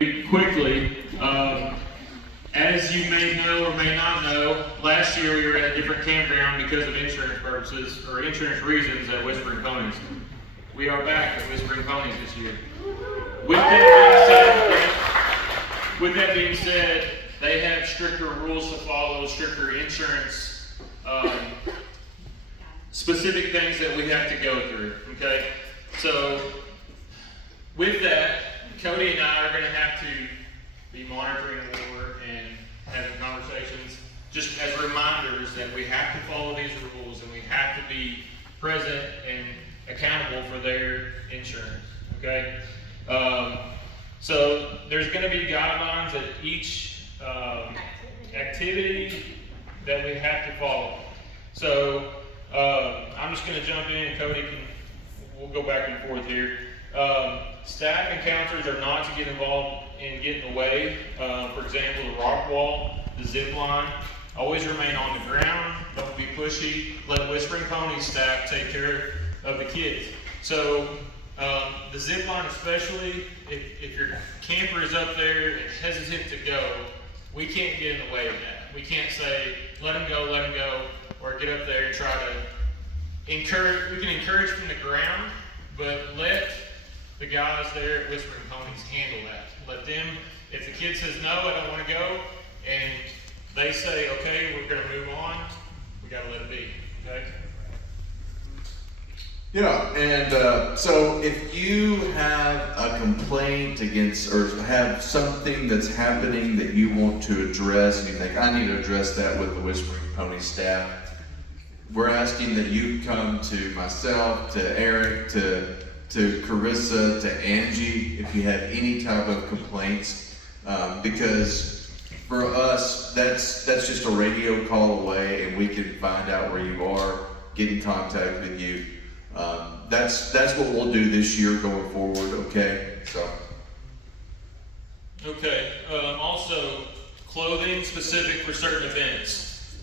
Quickly, as you may know or may not know, last year we were at a different campground because of insurance purposes or insurance reasons at Whispering Ponies. We are back at Whispering Ponies this year. With that being said, they have stricter rules to follow, stricter insurance, specific things that we have to go through. Okay, so with that, Cody and I are going to have to be monitoring more and having conversations just as reminders that we have to follow these rules and we have to be present and accountable for their insurance, okay? So there's going to be guidelines at each activity that we have to follow. So I'm just going to jump in and Cody we'll go back and forth here. Staff and counselors are not to get involved in getting in the way. For example, the rock wall, the zip line. Always remain on the ground. Don't be pushy. Let Whispering Ponies staff take care of the kids. So the zip line, especially if your camper is up there and hesitant to go, we can't get in the way of that. We can't say let them go, or get up there and try to encourage. We can encourage from the ground, but let the guys there at Whispering Ponies handle that. Let them, if the kid says no, I don't want to go, and they say, okay, we're going to move on, we got to let it be, okay? Yeah, and so if you have a complaint against, or have something that's happening that you want to address, and you think, I need to address that with the Whispering Pony staff, we're asking that you come to myself, to Eric, to Carissa, to Angie, if you have any type of complaints, because for us, that's just a radio call away, and we can find out where you are, get in contact with you. That's what we'll do this year going forward. Okay, so. Okay. Also, clothing specific for certain events.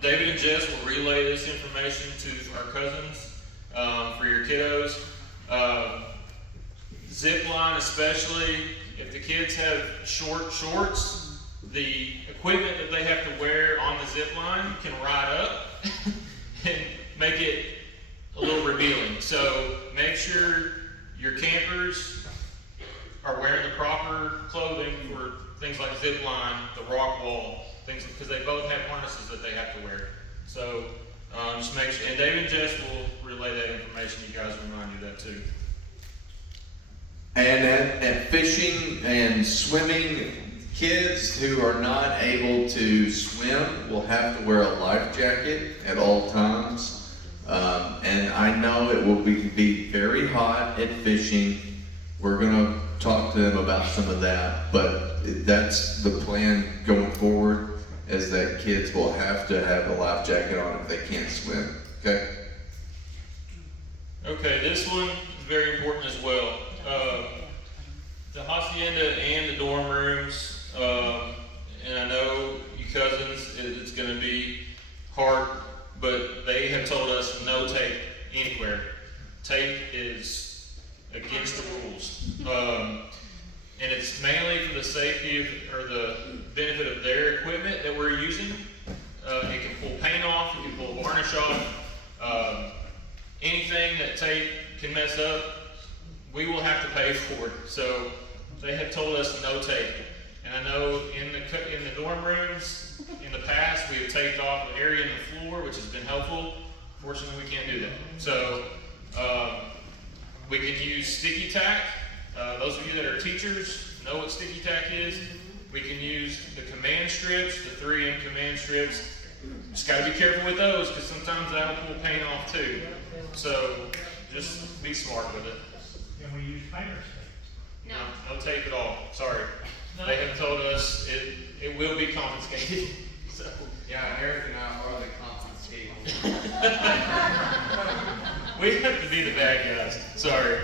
David and Jess will relay this information to our cousins for your kiddos. Zip line especially, if the kids have short shorts, the equipment that they have to wear on the zip line can ride up and make it a little revealing. So make sure your campers are wearing the proper clothing for things like zip line, the rock wall, things, because they both have harnesses that they have to wear. So just make sure, and David and Jess will relay that information. You guys remind you of that too. And at fishing and swimming, kids who are not able to swim will have to wear a life jacket at all times. And I know it will be very hot at fishing. We're going to talk to them about some of that, but that's the plan going forward, is that kids will have to have a life jacket on if they can't swim. Okay? Okay, this one is very important as well. The hacienda and the dorm rooms, and I know you cousins, it's going to be hard, but they have told us no tape anywhere. Tape is against the rules. And it's mainly for the safety or the benefit of their equipment that we're using. It can pull paint off, it can pull varnish off. Anything that tape can mess up, we will have to pay for it. So they have told us no tape. And I know in the dorm rooms, in the past, we have taped off the area in the floor, which has been helpful. Fortunately, we can't do that. So we can use sticky tack. Those of you that are teachers know what sticky tack is. We can use the command strips, the 3M command strips. Just got to be careful with those, because sometimes that'll pull paint off too. So just be smart with it. Can we use painter's tape? No tape at all. Sorry. No. They have told us it will be confiscated. So. Yeah, Eric and I are the confiscated. We have to be the bad guys. Sorry.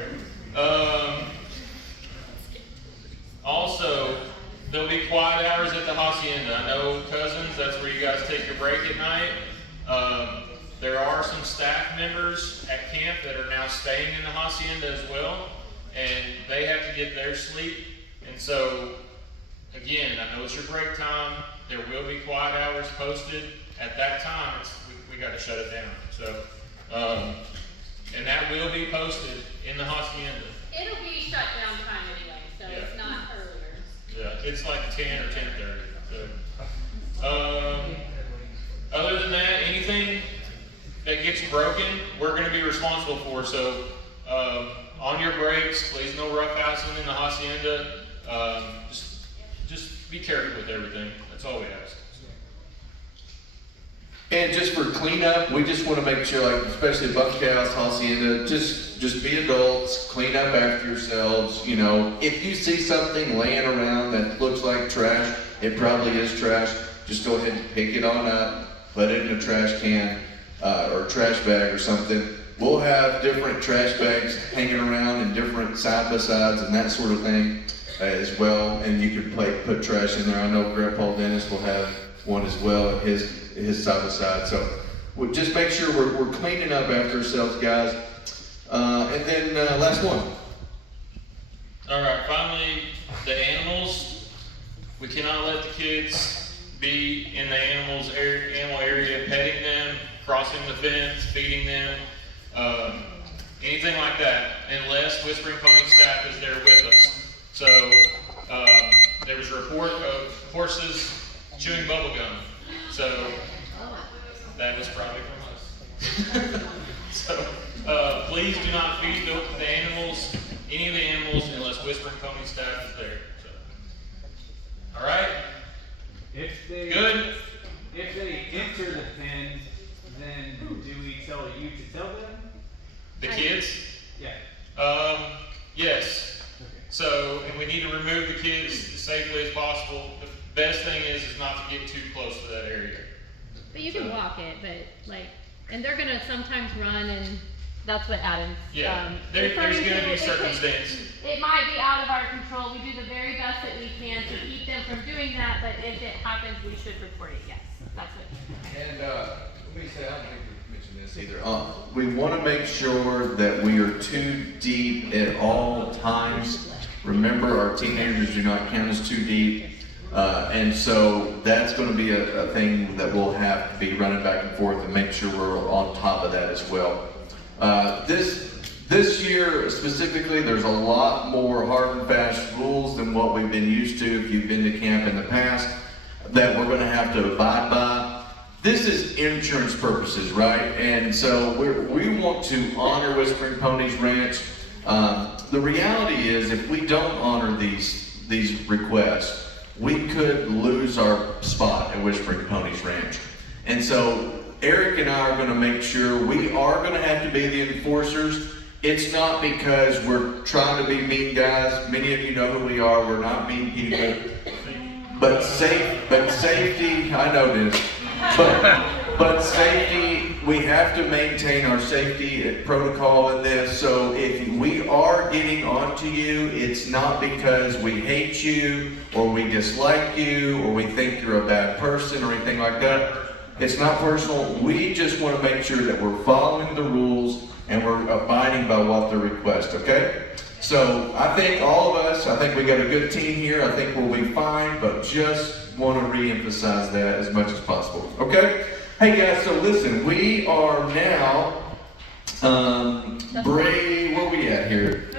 Also, there'll be quiet hours at the hacienda. I know, cousins, that's where you guys take your break at night. There are some staff members at camp that are now staying in the hacienda as well, and they have to get their sleep And so, again, I know it's your break time, there will be quiet hours posted. At that time, we got to shut it down. So, and that will be posted in the Hacienda. It'll be shut down time anyway, so Yeah. it's not earlier. Yeah, it's like 10 or 10:30. So, other than that, anything that gets broken, we're going to be responsible for. So, on your breaks, please no roughhousing in the Hacienda. Just be careful with everything. That's all we ask. And just for cleanup, we just want to make sure, like especially Buffalo House, Hacienda, just be adults, clean up after yourselves. You know, if you see something laying around that looks like trash, it probably is trash. Just go ahead and pick it on up, put it in a trash can or trash bag or something. We'll have different trash bags hanging around and different side by sides and that sort of thing as well. And you can put trash in there. I know Grandpa Dennis will have one as well, his side by side. So we'll just make sure we're cleaning up after ourselves, guys. And then last one. All right, finally, the animals. We cannot let the kids be in the animal area, petting them, crossing the fence, feeding them, anything like that, unless Whispering Pony staff is there with us. So there was a report of horses chewing bubble gum. So that was probably from us. So please do not feed the animals, any of the animals, unless Whispering Pony staff is there. So, all right. If they Good. If they enter the pen, then do we tell you to tell them? The kids. Yeah. Yes. Okay. So, and we need to remove the kids as safely as possible. The best thing is not to get too close to that area. But you can walk it, but like, and they're gonna sometimes run, and that's what Adam's, Yeah, there's referring going to to. be It could- circumstance. It might be out of our control. We do the very best that we can to keep them from doing that, but if it happens, we should report it, yes. That's what. And, let me say, I don't think we mentioned this either. We want to make sure that we are too deep at all times. Remember, our teenagers do not count as too deep. And so that's going to be a thing that we'll have to be running back and forth and make sure we're on top of that as well. This year specifically, there's a lot more hard and fast rules than what we've been used to if you've been to camp in the past that we're going to have to abide by. This is insurance purposes, right? And so we want to honor Whispering Ponies Ranch. The reality is, if we don't honor these requests, we could lose our spot at Whispering Ponies Ranch. And so Eric and I are going to make sure we are going to have to be the enforcers. It's not because we're trying to be mean guys. Many of you know who we are. We're not mean people. But safety, I know this. But safety, we have to maintain our safety protocol in this. So if we are getting onto you, it's not because we hate you or we dislike you or we think you're a bad person or anything like that. It's not personal. We just want to make sure that we're following the rules and we're abiding by what they request, okay? So I think all of us, I think we got a good team here. I think we'll be fine, but just want to re-emphasize that as much as possible, okay? Hey guys, so listen, we are now, where are we at here?